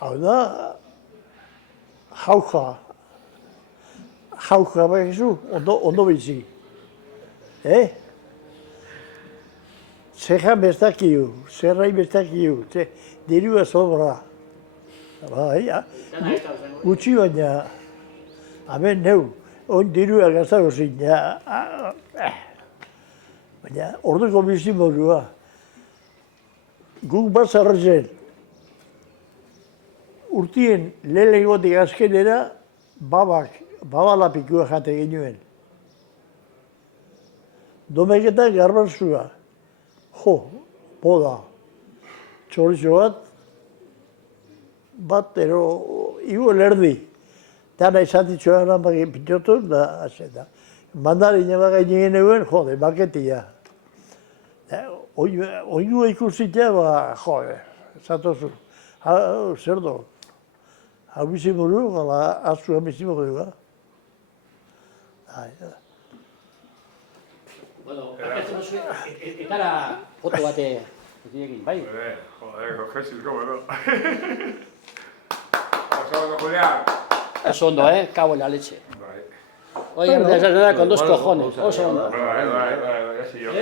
Hau da, jauja bakizu, ondo bizi. Zejan bestakiu, zerrai bestakiu, dirua sobra. Bai, gutxi baina, hemen neu, oin dirua gaztago zin, baina orduko bizimodua. Guk bazarrezen, urtien lehenengotik azkenera, babalapikua jate genuen. Domeketan garbanzua. Poda. Txorizo bat, igo lerdi. Dana izatitxoa lan bagin pitotu, da, azeta. Mandarina bagain egin eguen, baketia. Oinua ikusitea, zatozu. Zer do? Hau bizimuru, azua bizimuru. Bueno, etara foto bate egin, bai? Joder, Jesús, cómo no. Oso, Julián. Oso ondo, cago en la leche. Bai. Oye, con dos cojones, oso ondo. Bai, sí, yo.